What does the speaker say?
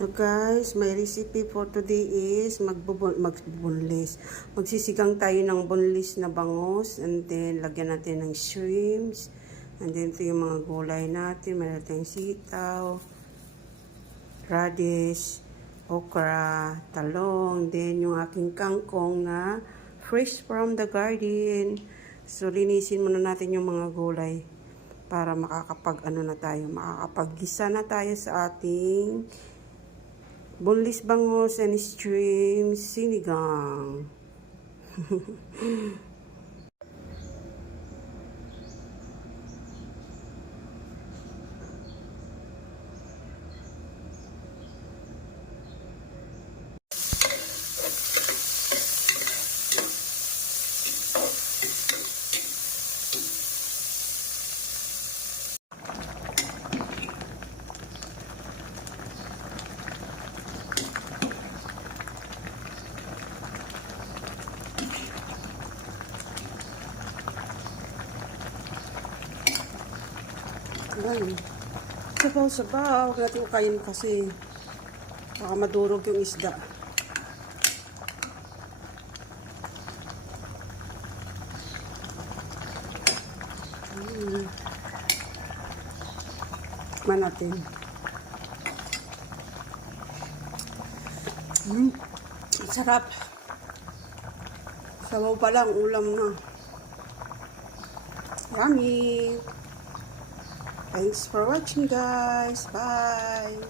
So guys, my recipe for today is magsisigang tayo ng boneless na bangus, and then lagyan natin ng shrimps, and then ito yung mga gulay natin. Meron tayong sitaw, radish, okra, talong, then yung aking kangkong na fresh from the garden. So linisin muna natin yung mga gulay para makakapag-gisa na tayo sa ating boneless bangus and shrimp sinigang. Ayan. Sabaw-sabaw. Huwag natin ukayin kasi baka madurog yung isda. Tikman natin. Sarap. Sabaw pa lang, ulam na. Yummy! Thanks for watching, guys. Bye!